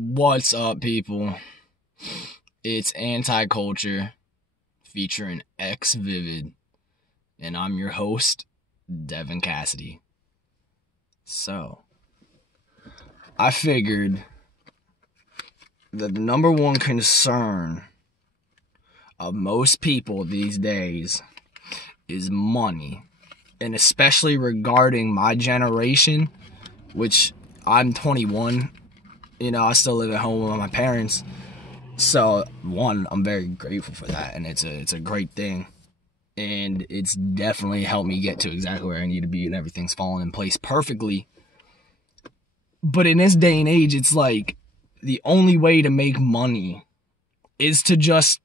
What's up, people? It's AntiXulture featuring X Vivid, and I'm your host, Devin Cassidy. So, I figured that the number one concern of most people these days is money, and especially regarding my generation, which I'm 21. You know, I still live at home with my parents. So, one, I'm very grateful for that, and it's a great thing. And it's definitely helped me get to exactly where I need to be, and everything's falling in place perfectly. But in this day and age, it's like the only way to make money is to just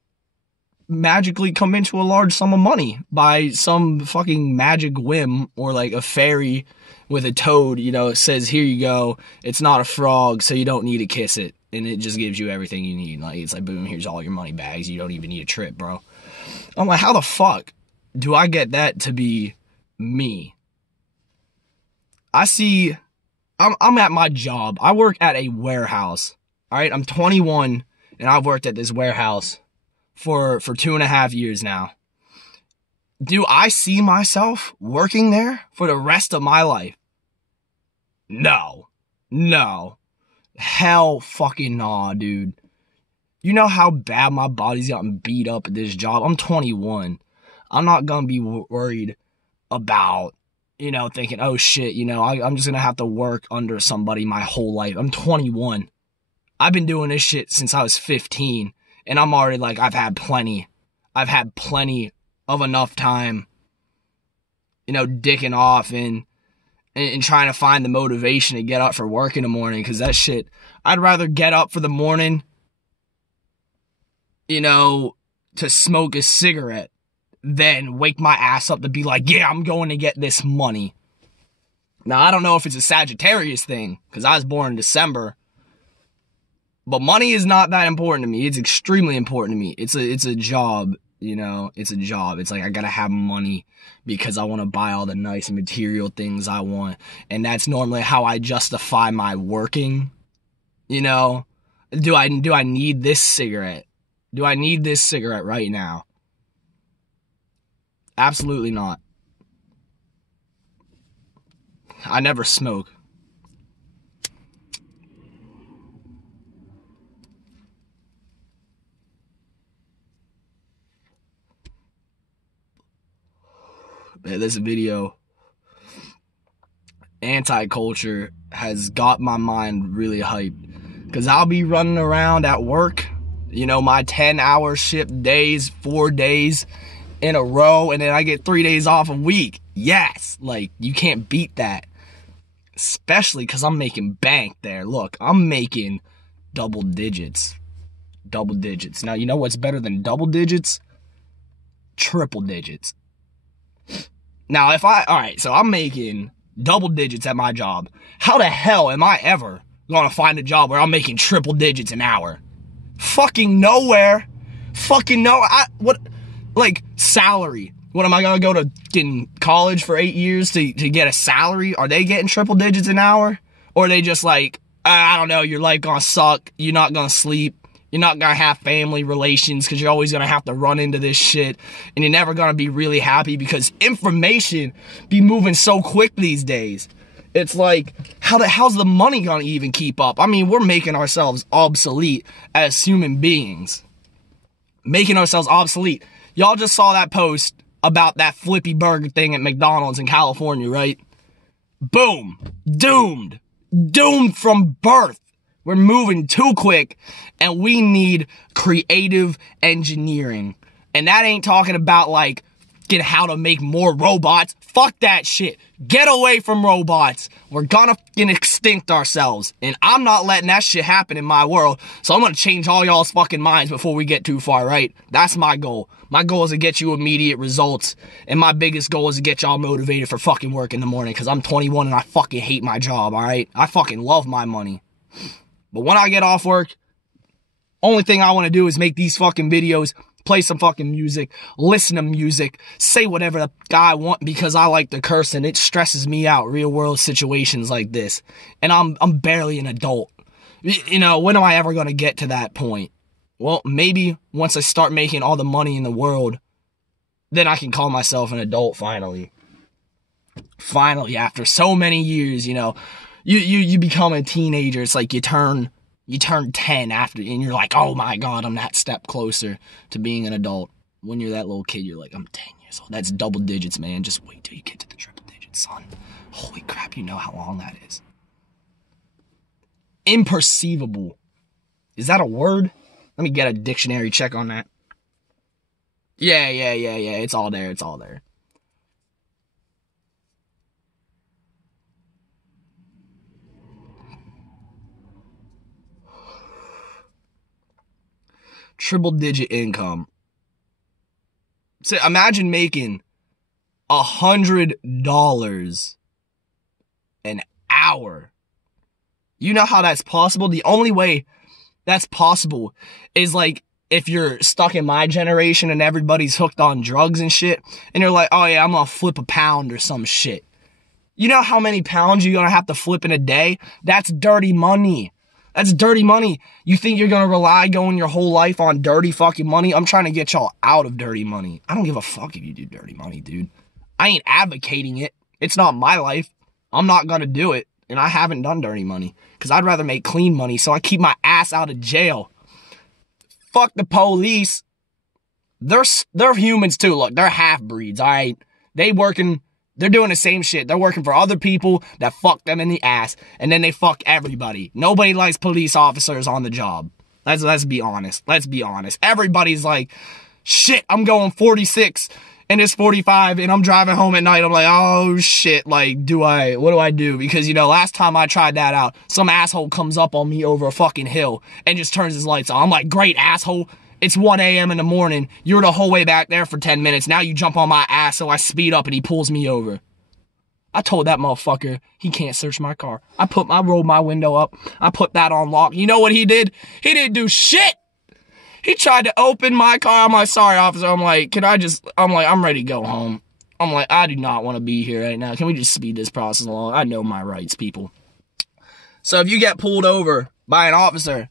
magically come into a large sum of money by some fucking magic whim, or like a fairy with a toad, you know, it says, here you go, it's not a frog, so you don't need to kiss it, and it just gives you everything you need. Like, it's like, boom, here's all your money bags, you don't even need a trip, bro. I'm like, how the fuck do I get that to be me? I see, I'm at my job, I work at a warehouse, alright, I'm 21, and I've worked at this warehouse for 2.5 years now. Do I see myself working there for the rest of my life? No. Hell fucking nah, dude. You know how bad my body's gotten beat up at this job? I'm 21. I'm not gonna be worried about, you know, thinking, oh shit, you know, I'm just gonna have to work under somebody my whole life. I'm 21. I've been doing this shit since I was 15. And I'm already like, I've had plenty of enough time, you know, dicking off and trying to find the motivation to get up for work in the morning. Because that shit, I'd rather get up for the morning, you know, to smoke a cigarette than wake my ass up to be like, yeah, I'm going to get this money. Now, I don't know if it's a Sagittarius thing, because I was born in December. But money is not that important to me. It's extremely important to me. It's a job, you know. It's a job. It's like I gotta have money because I want to buy all the nice material things I want. And that's normally how I justify my working. You know, do I need this cigarette? Do I need this cigarette right now? Absolutely not. I never smoke. This video, AntiXulture, has got my mind really hyped, because I'll be running around at work, you know, my 10-hour shift days, 4 days in a row, and then I get 3 days off a week. Yes, like, you can't beat that, especially because I'm making bank there. Look, I'm making double digits. Now, you know what's better than double digits? Triple digits. Now, alright, so I'm making double digits at my job. How the hell am I ever gonna find a job where I'm making triple digits an hour? Fucking nowhere. What, like, salary. What, am I gonna go to college for 8 years to get a salary? Are they getting triple digits an hour? Or are they just like, I don't know, your life gonna suck, you're not gonna sleep, you're not gonna have family relations because you're always gonna have to run into this shit, and you're never gonna be really happy because information be moving so quick these days. It's like, how's the money gonna even keep up? I mean, we're making ourselves obsolete as human beings. Making ourselves obsolete. Y'all just saw that post about that flippy burger thing at McDonald's in California, right? Boom. Doomed from birth. We're moving too quick, and we need creative engineering. And that ain't talking about, like, how to make more robots. Fuck that shit. Get away from robots. We're gonna fucking extinct ourselves. And I'm not letting that shit happen in my world. So I'm gonna change all y'all's fucking minds before we get too far, right? That's my goal. My goal is to get you immediate results. And my biggest goal is to get y'all motivated for fucking work in the morning. Because I'm 21 and I fucking hate my job, alright? I fucking love my money. But when I get off work, only thing I want to do is make these fucking videos, play some fucking music, listen to music, say whatever the guy I want because I like to curse and it stresses me out, real world situations like this. And I'm barely an adult. You know, when am I ever going to get to that point? Well, maybe once I start making all the money in the world, then I can call myself an adult finally. Finally, after so many years, you know, you become a teenager. It's like you turn 10 after, and you're like, oh my God, I'm that step closer to being an adult. When you're that little kid, you're like, I'm 10 years old. That's double digits, man. Just wait till you get to the triple digits, son. Holy crap, you know how long that is. Imperceivable. Is that a word? Let me get a dictionary check on that. Yeah. It's all there. Triple digit income. So imagine making $100 an hour. You know how that's possible? The only way that's possible is like if you're stuck in my generation and everybody's hooked on drugs and shit, and you're like, oh yeah, I'm gonna flip a pound or some shit. You know how many pounds you're gonna have to flip in a day? That's dirty money. That's dirty money. You think you're gonna rely going your whole life on dirty fucking money? I'm trying to get y'all out of dirty money. I don't give a fuck if you do dirty money, dude. I ain't advocating it. It's not my life. I'm not gonna do it. And I haven't done dirty money. Because I'd rather make clean money so I keep my ass out of jail. Fuck the police. They're humans too. Look, they're half-breeds, alright? They're doing the same shit. They're working for other people that fuck them in the ass, and then they fuck everybody. Nobody likes police officers on the job. Let's be honest. Let's be honest. Everybody's like, shit, I'm going 46, and it's 45, and I'm driving home at night. I'm like, oh shit, like, what do I do? Because, you know, last time I tried that out, some asshole comes up on me over a fucking hill and just turns his lights on. I'm like, great, asshole. It's 1 a.m. in the morning. You're the whole way back there for 10 minutes. Now you jump on my ass, so I speed up and he pulls me over. I told that motherfucker he can't search my car. I rolled my window up. I put that on lock. You know what he did? He didn't do shit. He tried to open my car. I'm like, sorry, officer. I'm like, I'm ready to go home. I'm like, I do not want to be here right now. Can we just speed this process along? I know my rights, people. So if you get pulled over by an officer,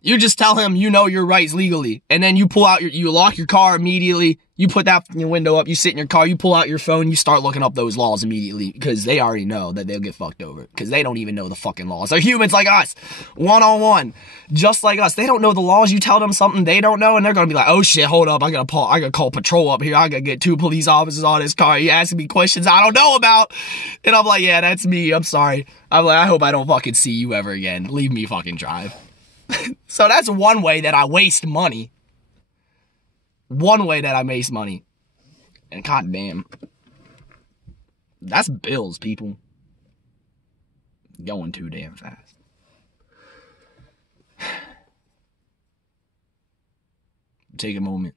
you just tell him you know your rights legally. And then you you lock your car immediately. You put that your window up, you sit in your car, you pull out your phone, you start looking up those laws immediately. Because they already know that they'll get fucked over. Because they don't even know the fucking laws. They're humans like us. One-on-one. Just like us. They don't know the laws. You tell them something they don't know, and they're going to be like, oh shit, hold up. I gotta call patrol up here. I gotta get 2 police officers on this car. You asking me questions I don't know about. And I'm like, yeah, that's me. I'm sorry. I'm like, I hope I don't fucking see you ever again. Leave me fucking drive. So that's one way that I waste money. One way that I waste money. And goddamn. That's bills, people. Going too damn fast. Take a moment.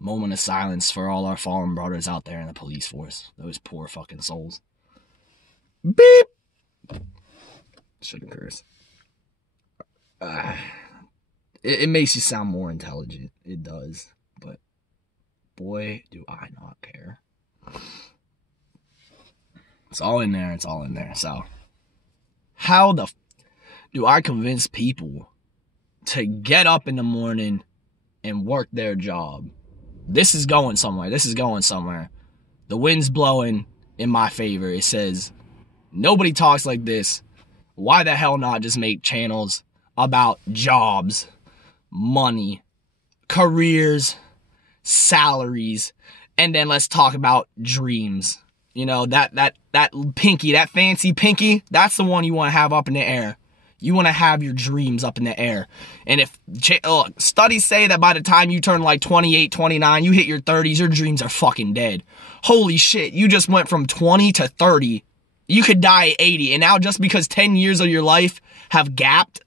Moment of silence for all our fallen brothers out there in the police force. Those poor fucking souls. Beep! Shouldn't curse. It makes you sound more intelligent. It does. But boy, do I not care. It's all in there. It's all in there. So how the do I convince people to get up in the morning and work their job? This is going somewhere. This is going somewhere. The wind's blowing in my favor. It says, nobody talks like this. Why the hell not just make channels about jobs, money, careers, salaries, and then let's talk about dreams. You know, that pinky, that fancy pinky, that's the one you want to have up in the air. You want to have your dreams up in the air. And if, look, studies say that by the time you turn like 28, 29, you hit your 30s, your dreams are fucking dead. Holy shit, you just went from 20 to 30. You could die at 80, and now just because 10 years of your life have gapped,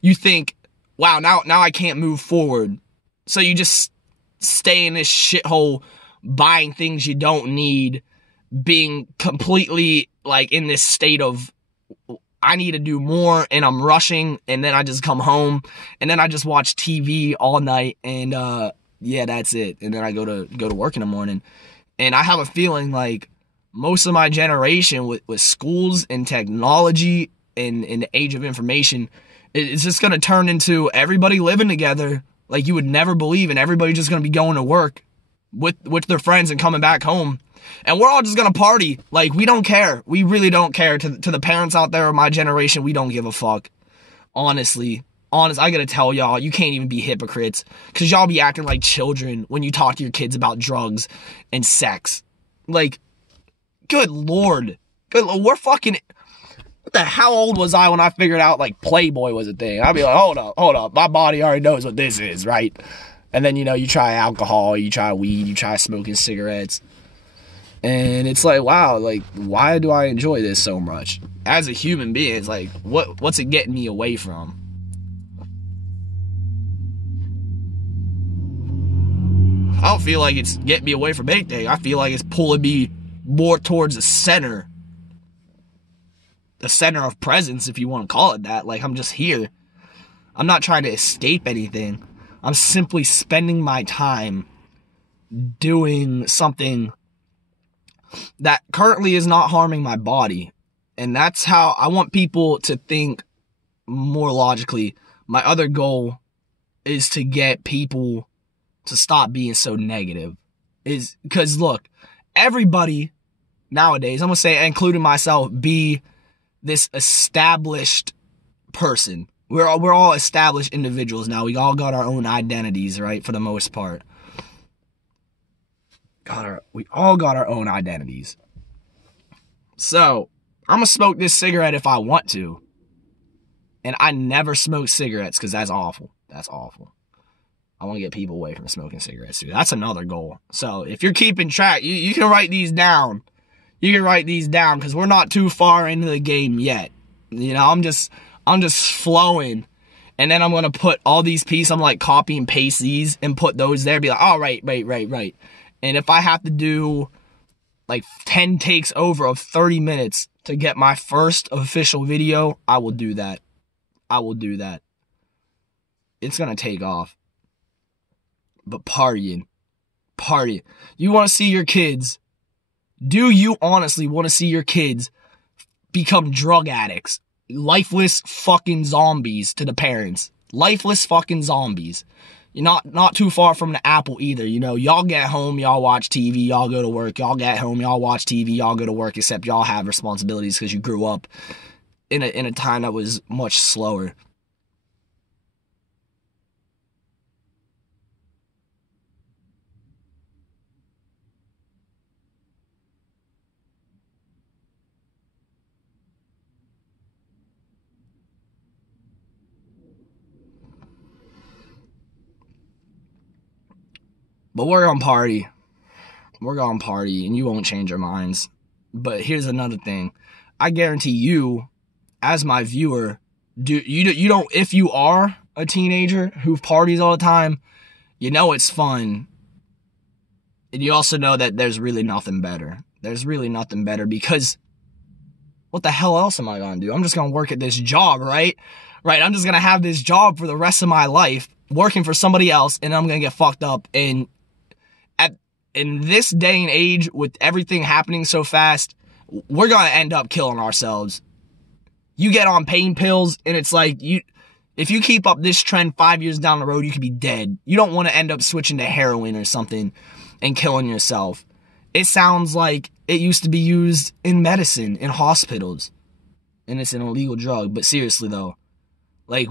you think, wow, now I can't move forward. So you just stay in this shithole, buying things you don't need, being completely like in this state of, I need to do more, and I'm rushing, and then I just come home, and then I just watch TV all night, and yeah, that's it. And then I go to work in the morning. And I have a feeling like most of my generation with schools and technology in the age of information, it's just going to turn into everybody living together like you would never believe, and everybody just going to be going to work with their friends and coming back home. And we're all just going to party. Like, we don't care. We really don't care. To the parents out there of my generation, we don't give a fuck. Honestly, I got to tell y'all, you can't even be hypocrites, because y'all be acting like children when you talk to your kids about drugs and sex. Like, good Lord. We're fucking... How old was I when I figured out, like, Playboy was a thing? I'd be like, hold up. My body already knows what this is, right? And then, you try alcohol, you try weed, you try smoking cigarettes. And it's like, wow, like, why do I enjoy this so much? As a human being, it's like, what's it getting me away from? I don't feel like it's getting me away from anything. I feel like it's pulling me more towards the center of presence, if you want to call it that. Like, I'm just here. I'm not trying to escape anything. I'm simply spending my time doing something that currently is not harming my body. And that's how I want people to think more logically. My other goal is to get people to stop being so negative. Is because, look, everybody nowadays, I'm going to say, including myself, be this established person. We're all established individuals now. We all got our own identities, right? For the most part. We all got our own identities. So, I'm going to smoke this cigarette if I want to. And I never smoke cigarettes because that's awful. That's awful. I want to get people away from smoking cigarettes too. That's another goal. So, if you're keeping track, you can write these down. You can write these down because we're not too far into the game yet. I'm just flowing. And then I'm going to put all these pieces, I'm like copy and paste these and put those there. Be like, oh, right. And if I have to do like 10 takes over of 30 minutes to get my first official video, I will do that. It's going to take off. But partying. You want to see your kids... Do you honestly want to see your kids become drug addicts? Lifeless fucking zombies to the parents. Lifeless fucking zombies. You're not too far from the apple either. Y'all get home, y'all watch TV, y'all go to work. Y'all get home, y'all watch TV, y'all go to work, except y'all have responsibilities because you grew up in a time that was much slower. But we're gonna party. And you won't change your minds. But here's another thing. I guarantee you, as my viewer, you don't, if you are a teenager who parties all the time, it's fun. And you also know that there's really nothing better. Because what the hell else am I gonna do? I'm just gonna work at this job, right? Right, I'm just gonna have this job for the rest of my life, working for somebody else, and I'm gonna get fucked up. And in this day and age, with everything happening so fast, we're gonna end up killing ourselves. You get on pain pills, and it's like, if you keep up this trend 5 years down the road, you could be dead. You don't want to end up switching to heroin or something and killing yourself. It sounds like it used to be used in medicine, in hospitals, and it's an illegal drug. But seriously though, like,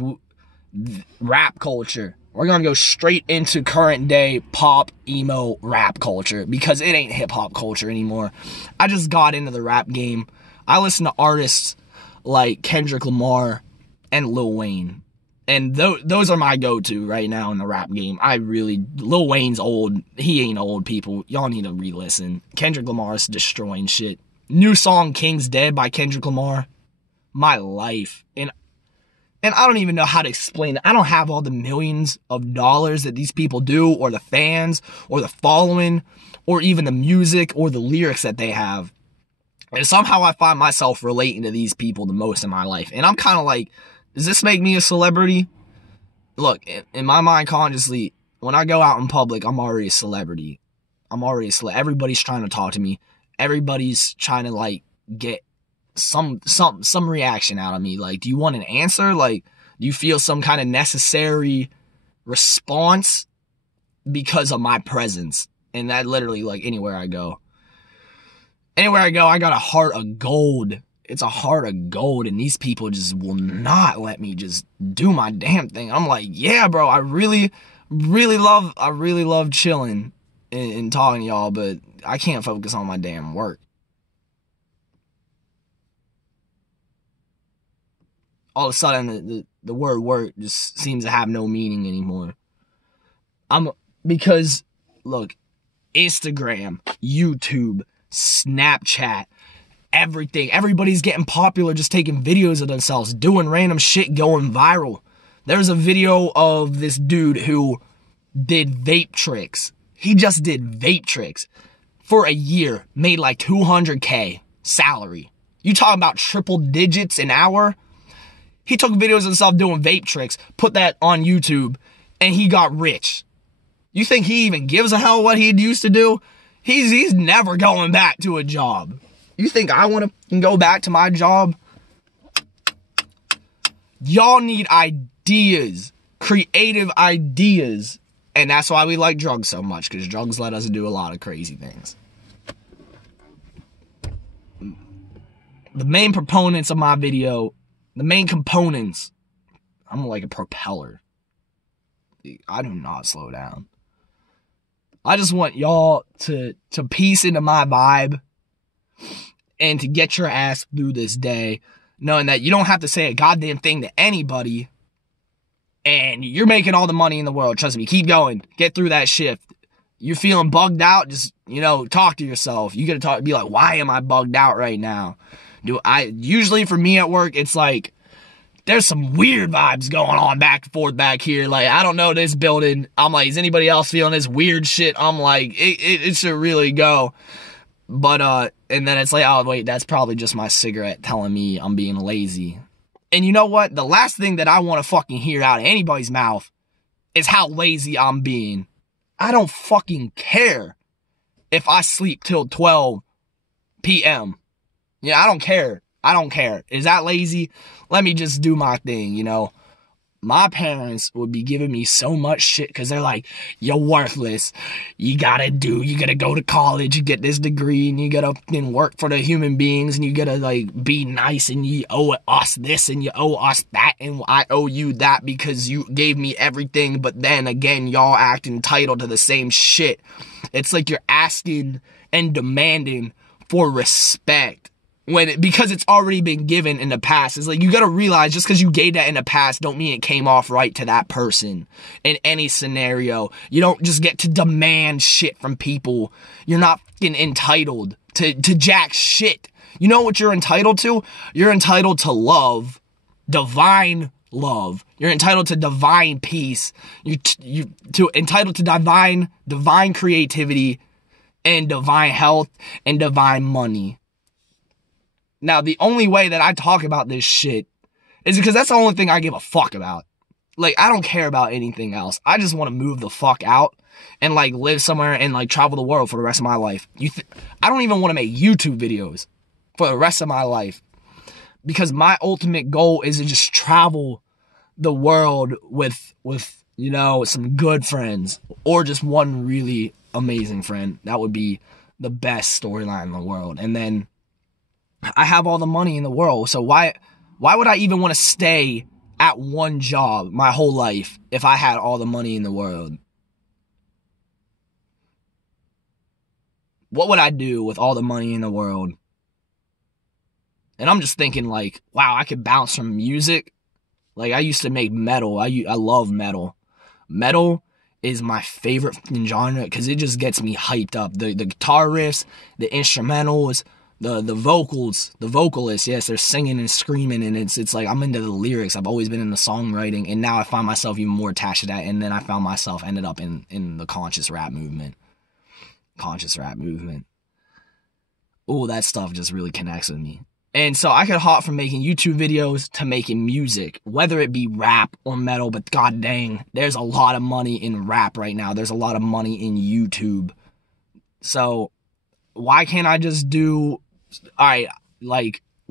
rap culture. We're gonna go straight into current day pop, emo, rap culture, because it ain't hip hop culture anymore. I just got into the rap game. I listen to artists like Kendrick Lamar and Lil Wayne. And those are my go-to right now in the rap game. Lil Wayne's old. He ain't old, people. Y'all need to re-listen. Kendrick Lamar's destroying shit. New song, King's Dead by Kendrick Lamar. My life. And I don't even know how to explain it. I don't have all the millions of dollars that these people do, or the fans, or the following, or even the music, or the lyrics that they have. And somehow I find myself relating to these people the most in my life. And I'm kind of like, does this make me a celebrity? Look, in my mind, consciously, when I go out in public, I'm already a celebrity. Everybody's trying to talk to me. Everybody's trying to, like, get some reaction out of me. Like, do you want an answer? Like, do you feel some kind of necessary response because of my presence? And that literally, like, anywhere I go, I got a heart of gold. It's a heart of gold, and these people just will not let me just do my damn thing. I'm like, yeah, bro, I really love chilling and talking to y'all, but I can't focus on my damn work. All of a sudden, the word work just seems to have no meaning anymore. Because, look, Instagram, YouTube, Snapchat, everything. Everybody's getting popular just taking videos of themselves, doing random shit, going viral. There's a video of this dude who did vape tricks. He just did vape tricks for a year, made like $200K salary. You talking about triple digits an hour? He took videos of himself doing vape tricks, put that on YouTube, and he got rich. You think he even gives a hell what he used to do? He's never going back to a job. You think I want to go back to my job? Y'all need ideas, creative ideas. And that's why we like drugs so much, because drugs let us do a lot of crazy things. The main proponents of my video, the main components, I'm like a propeller. I do not slow down. I just want y'all to piece into my vibe and to get your ass through this day, knowing that you don't have to say a goddamn thing to anybody, and you're making all the money in the world. Trust me, keep going. Get through that shift. You're feeling bugged out, just, talk to yourself. You gotta be like, why am I bugged out right now? Usually for me at work, it's like, there's some weird vibes going on back and forth back here. Like, I don't know this building. I'm like, is anybody else feeling this weird shit? I'm like, it should really go. But, and then it's like, oh, wait, that's probably just my cigarette telling me I'm being lazy. And you know what? The last thing that I want to fucking hear out of anybody's mouth is how lazy I'm being. I don't fucking care if I sleep till 12 p.m. Yeah, I don't care. I don't care. Is that lazy? Let me just do my thing, My parents would be giving me so much shit because they're like, you're worthless. You gotta go to college, you get this degree, and you gotta work for the human beings, and you gotta, be nice, and you owe us this, and you owe us that, and I owe you that because you gave me everything, but then again, y'all act entitled to the same shit. It's like you're asking and demanding for respect. Because it's already been given in the past. It's like, you gotta realize, just because you gave that in the past don't mean it came off right to that person in any scenario. You don't just get to demand shit from people. You're not fucking entitled to jack shit. You know what you're entitled to? You're entitled to love, divine love. You're entitled to divine peace. You're entitled to divine creativity, and divine health, and divine money. Now, the only way that I talk about this shit is because that's the only thing I give a fuck about. Like, I don't care about anything else. I just want to move the fuck out and, live somewhere and, travel the world for the rest of my life. I don't even want to make YouTube videos for the rest of my life, because my ultimate goal is to just travel the world with some good friends, or just one really amazing friend. That would be the best storyline in the world. And then I have all the money in the world, so why would I even want to stay at one job my whole life if I had all the money in the world? What would I do with all the money in the world? And I'm just thinking, wow, I could bounce from music. I used to make metal. I love metal. Metal is my favorite genre because it just gets me hyped up. The guitar riffs, the instrumentals, the vocals, the vocalists, yes, they're singing and screaming, and it's like I'm into the lyrics. I've always been into songwriting, and now I find myself even more attached to that, and then I found myself ended up in the conscious rap movement. Oh, that stuff just really connects with me. And so I could hop from making YouTube videos to making music, whether it be rap or metal, but god dang, there's a lot of money in rap right now. There's a lot of money in YouTube. So why can't I just do, alright,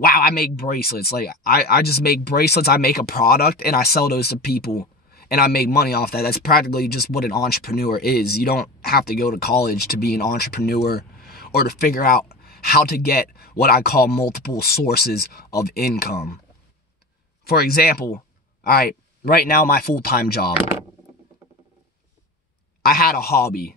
wow, I make bracelets. Like, I just make bracelets. I make a product and I sell those to people and I make money off that. That's practically just what an entrepreneur is. You don't have to go to college to be an entrepreneur or to figure out how to get what I call multiple sources of income. For example, all right, right now my full-time job, I had a hobby.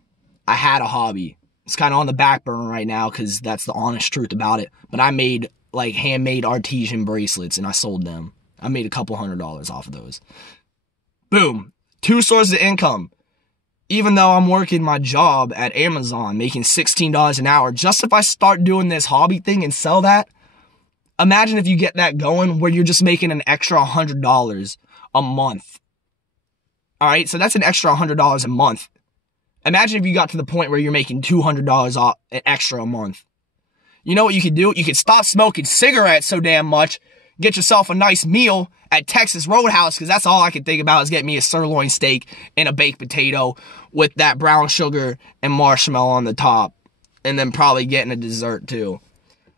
It's kind of on the back burner right now because that's the honest truth about it. But I made like handmade artesian bracelets and I sold them. I made a couple $100s off of those. Boom. 2 sources of income. Even though I'm working my job at Amazon, making $16 an hour, just if I start doing this hobby thing and sell that, imagine if you get that going where you're just making an extra $100 a month. All right, so that's an extra $100 a month. Imagine if you got to the point where you're making $200 extra a month. You know what you could do? You could stop smoking cigarettes so damn much, get yourself a nice meal at Texas Roadhouse, because that's all I can think about is getting me a sirloin steak and a baked potato with that brown sugar and marshmallow on the top, and then probably getting a dessert too.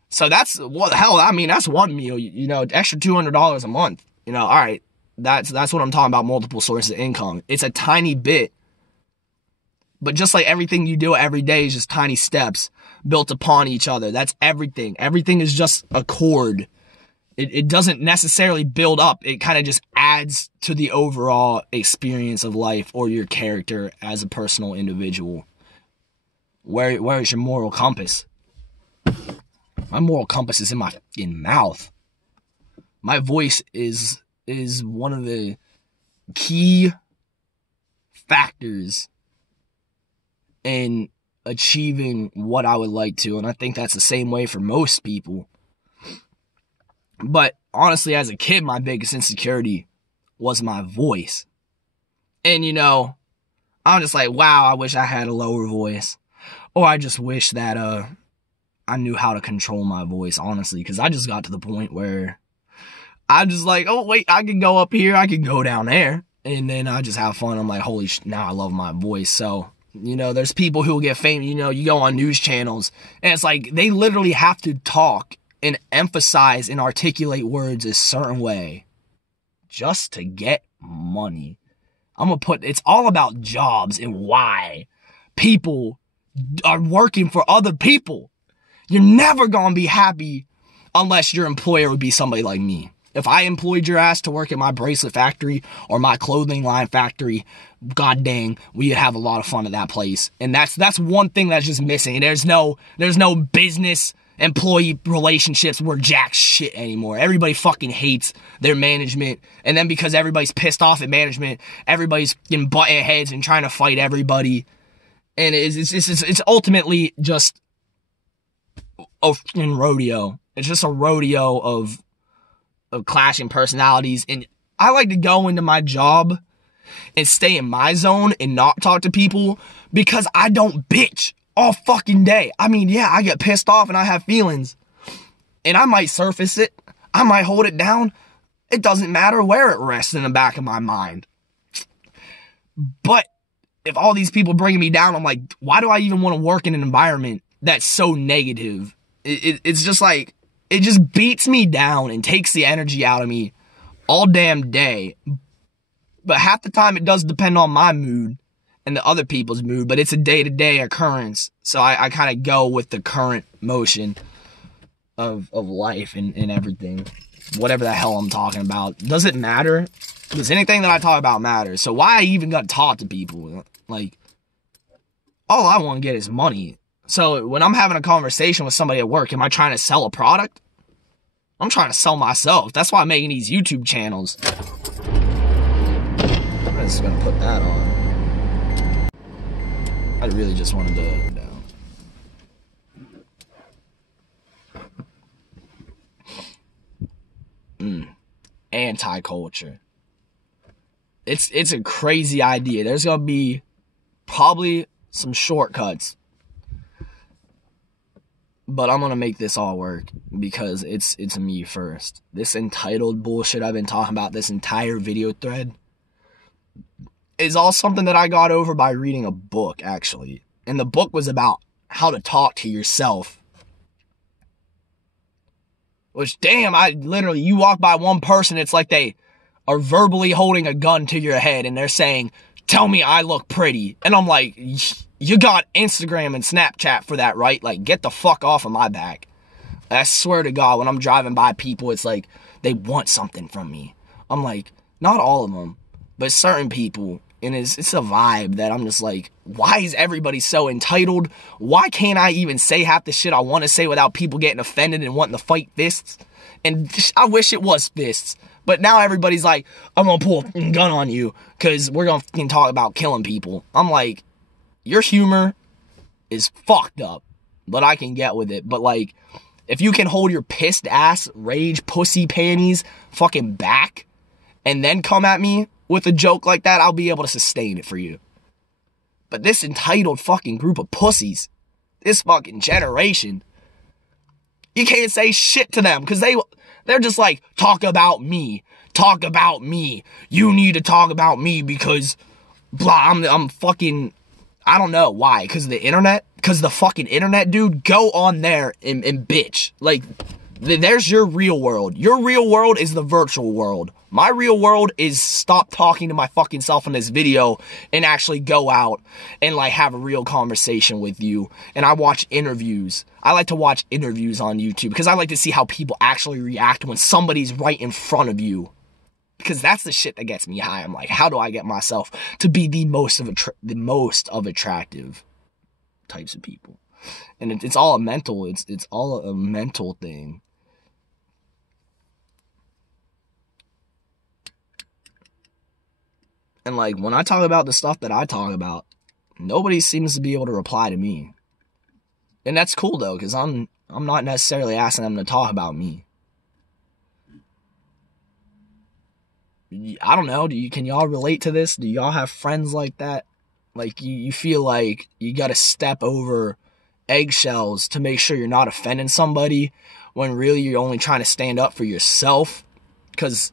So that's, what the hell, I mean, that's one meal, you know, extra $200 a month. You know, all right, that's what I'm talking about, multiple sources of income. It's a tiny bit, but just like everything you do every day is just tiny steps built upon each other. That's everything. Everything is just a cord. It doesn't necessarily build up. It kind of just adds to the overall experience of life or your character as a personal individual. Where is your moral compass? My moral compass is in my fucking mouth. My voice is one of the key factors in achieving what I would like to. And I think that's the same way for most people. But honestly, as a kid, my biggest insecurity was my voice. And, you know, I'm just like, wow, I wish I had a lower voice. Or I just wish that I knew how to control my voice, honestly. Because I just got to the point where I'm just like, oh, wait, I can go up here, I can go down there. And then I just have fun. I'm like, holy shit, now I love my voice. So, you know, there's people who will get famous. You know, you go on news channels, and it's like they literally have to talk and emphasize and articulate words a certain way just to get money. It's all about jobs and why people are working for other people. You're never going to be happy unless your employer would be somebody like me. If I employed your ass to work at my bracelet factory or my clothing line factory, god dang, we'd have a lot of fun at that place. And that's one thing that's just missing. There's no business employee relationships were jack shit anymore. Everybody fucking hates their management. And then because everybody's pissed off at management, everybody's in butting heads and trying to fight everybody. And it's ultimately just a fucking rodeo. It's just a rodeo of clashing personalities. And I like to go into my job and stay in my zone and not talk to people because I don't bitch all fucking day. I mean, yeah, I get pissed off and I have feelings. And I might surface it. I might hold it down. It doesn't matter where it rests in the back of my mind. But if all these people bringing me down, I'm like, why do I even want to work in an environment that's so negative? It's just like, it just beats me down and takes the energy out of me all damn day. But half the time it does depend on my mood and the other people's mood, but it's a day-to-day occurrence. So I kind of go with the current motion of life and everything. Whatever the hell I'm talking about. Does it matter? Because anything that I talk about matters. So why I even got to talk to people? Like, all I want to get is money. So when I'm having a conversation with somebody at work, am I trying to sell a product? I'm trying to sell myself. That's why I'm making these YouTube channels. I'm just going to put that on. I really just wanted to... Anti-Xulture. It's a crazy idea. There's going to be probably some shortcuts. But I'm going to make this all work because it's me first. This entitled bullshit I've been talking about this entire video thread is all something that I got over by reading a book, actually. And the book was about how to talk to yourself Which, damn, you walk by one person, it's like they are verbally holding a gun to your head and they're saying, tell me I look pretty. And I'm like, you got Instagram and Snapchat for that, right? Like, get the fuck off of my back. I swear to God, when I'm driving by people, it's like they want something from me. I'm like, not all of them, but certain people. And it's a vibe that I'm just like, why is everybody so entitled? Why can't I even say half the shit I want to say without people getting offended and wanting to fight fists? And I wish it was fists. But now everybody's like, I'm going to pull a gun on you because we're going to talk about killing people. I'm like, your humor is fucked up, but I can get with it. But like, if you can hold your pissed ass, rage, pussy panties fucking back and then come at me with a joke like that, I'll be able to sustain it for you. But this entitled fucking group of pussies, this fucking generation, you can't say shit to them because they're just like, talk about me. Talk about me. You need to talk about me because blah, I'm fucking, I don't know why. Because the internet? Because the fucking internet, dude. Go on there and bitch. Like, there's your real world. Your real world is the virtual world. My real world is stop talking to my fucking self in this video and actually go out and like have a real conversation with you. And I watch interviews. I like to watch interviews on YouTube because I like to see how people actually react when somebody's right in front of you. Because that's the shit that gets me high. I'm like, how do I get myself to be the most of attractive types of people? And it's all a mental. It's all a mental thing. And like, when I talk about the stuff that I talk about, nobody seems to be able to reply to me. And that's cool though, because I'm not necessarily asking them to talk about me. I don't know, can y'all relate to this? Do y'all have friends like that? Like, you feel like you gotta step over eggshells to make sure you're not offending somebody, when really you're only trying to stand up for yourself? Because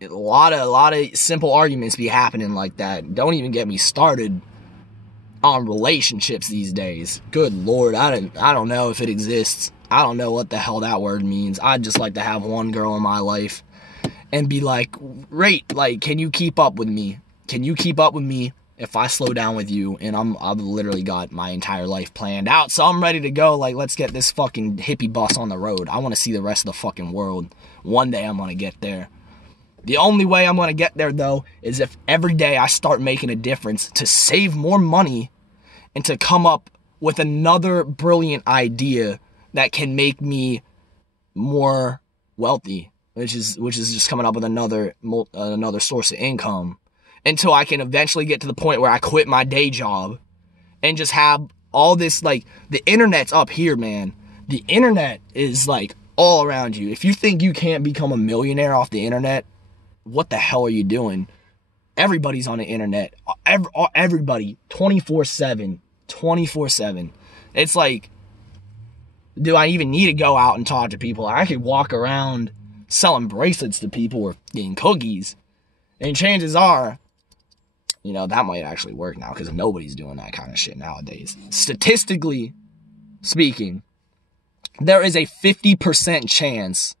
a lot of simple arguments be happening like that. Don't even get me started on relationships these days. Good Lord, I don't know if it exists. I don't know what the hell that word means. I'd just like to have one girl in my life and be like, great, like, can you keep up with me? Can you keep up with me if I slow down with you? And I've literally got my entire life planned out, so I'm ready to go. Like, let's get this fucking hippie bus on the road. I want to see the rest of the fucking world. One day I'm gonna get there. The only way I'm gonna get there, though, is if every day I start making a difference to save more money and to come up with another brilliant idea that can make me more wealthy, which is just coming up with another source of income, until I can eventually get to the point where I quit my day job and just have all this. Like, the internet's up here, man. The internet is like all around you. If you think you can't become a millionaire off the internet, what the hell are you doing? Everybody's on the internet. Everybody, 24/7. 24/7. It's like, do I even need to go out and talk to people? I could walk around selling bracelets to people or getting cookies. And chances are, you know, that might actually work now, because nobody's doing that kind of shit nowadays. Statistically speaking, there is a 50% chance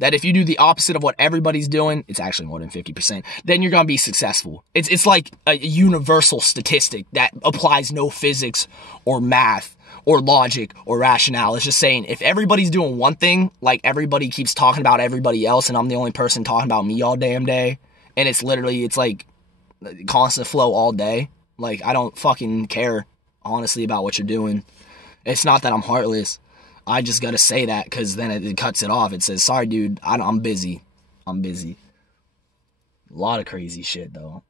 that if you do the opposite of what everybody's doing, it's actually more than 50%, then you're going to be successful. It's like a universal statistic that applies no physics or math or logic or rationale. It's just saying, if everybody's doing one thing, like everybody keeps talking about everybody else and I'm the only person talking about me all damn day, and it's like constant flow all day. Like, I don't fucking care, honestly, about what you're doing. It's not that I'm heartless. I just gotta say that, because then it cuts it off. It says, sorry, dude, I'm busy. I'm busy. A lot of crazy shit, though.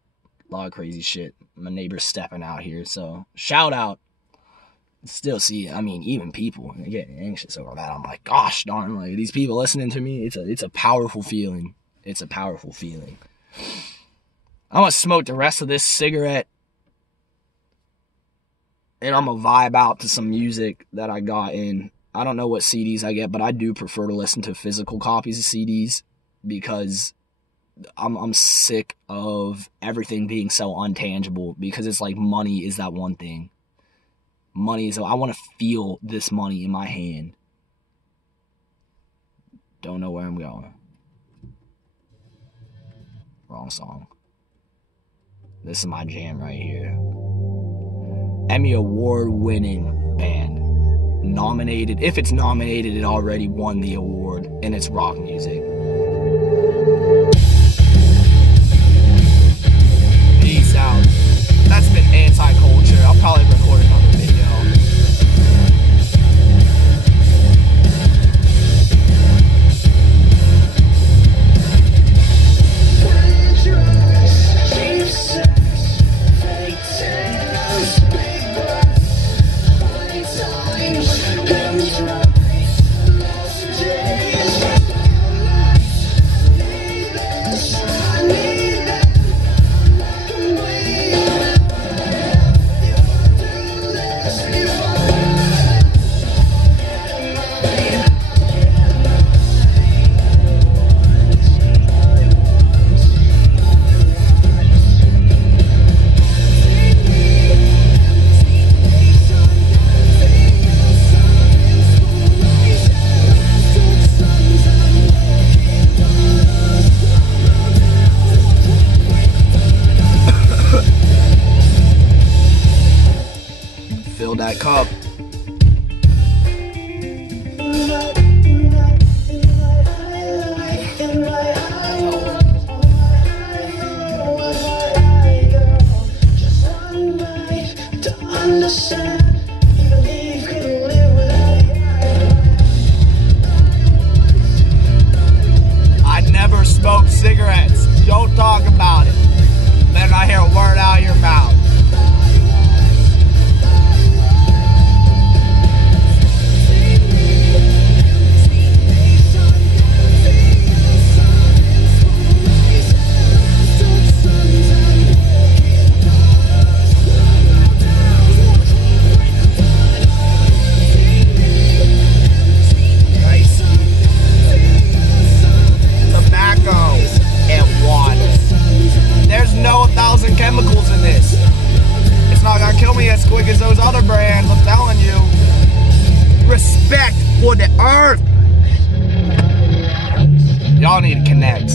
A lot of crazy shit. My neighbor's stepping out here, so shout out. Still see, I mean, even people are getting anxious over that. I'm like, gosh darn, like, these people listening to me, it's a powerful feeling. It's a powerful feeling. I'm gonna smoke the rest of this cigarette, and I'm gonna vibe out to some music that I got in. I don't know what CDs I get, but I do prefer to listen to physical copies of CDs, because I'm sick of everything being so untangible, because it's like money is that one thing. Money, so I want to feel this money in my hand. Don't know where I'm going. Wrong song. This is my jam right here. Emmy Award-winning band. Nominated. If it's nominated, it already won the award, and it's rock music. Peace out. That's been Anti-Xulture. I'll probably record another video. Fill that cup. I never smoked cigarettes. Don't talk about it. Better not hear a word out of your mouth. Chemicals in this. It's not gonna kill me as quick as those other brands, I'm telling you. Respect for the earth. Y'all need to connect.